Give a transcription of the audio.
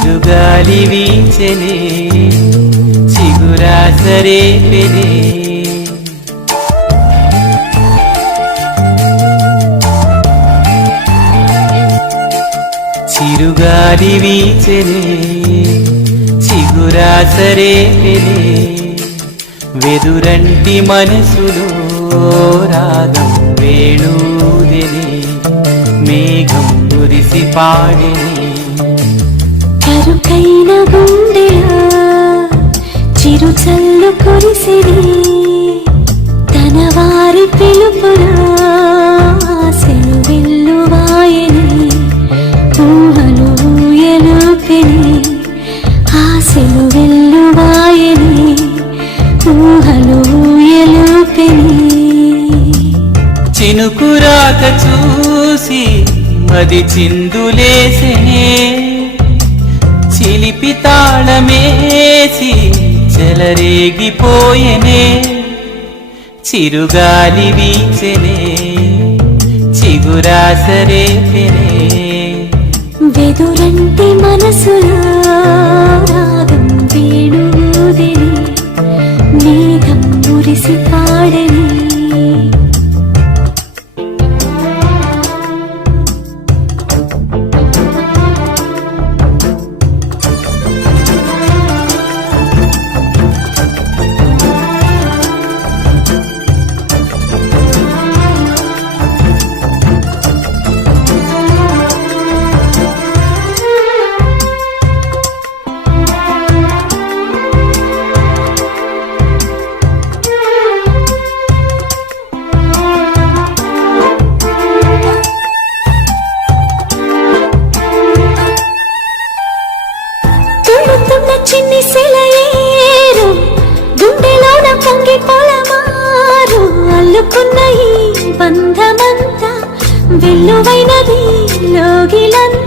చిరుగాలి వీచెనే చిగురాసరే పెనే. చిరుగాలి వీచెనే చిగురాసరే పెనే. వెదురంటి మనసులో రాగం వేణూదిని మేఘం మురిసి పాడిని. చురుకైన గుండెలా చిరు చల్లు కురిసిరి. తన వారి పిలుపులా సెలువిల్లు వాయని ఊహలు ఎలుపెని. ఆశలు వెల్లు వాయని ఊహలు ఎలుపెని. చినుకురాక చూసి మది చిందులేసెనే పిలిపి తాళమేసి చెలరేగిపోయెనే. చిరుగాలి వీచెనే చిగురాసరే పెనే వెదురంటి మనసులో రాగం వేణుదిని మేఘం మురిసి పాడని తుడుతున్న గుండెలోన పొంగి పొలమారు. అల్లుకున్న ఈ బంధమంతా వెల్లువైనది లోగిలంతా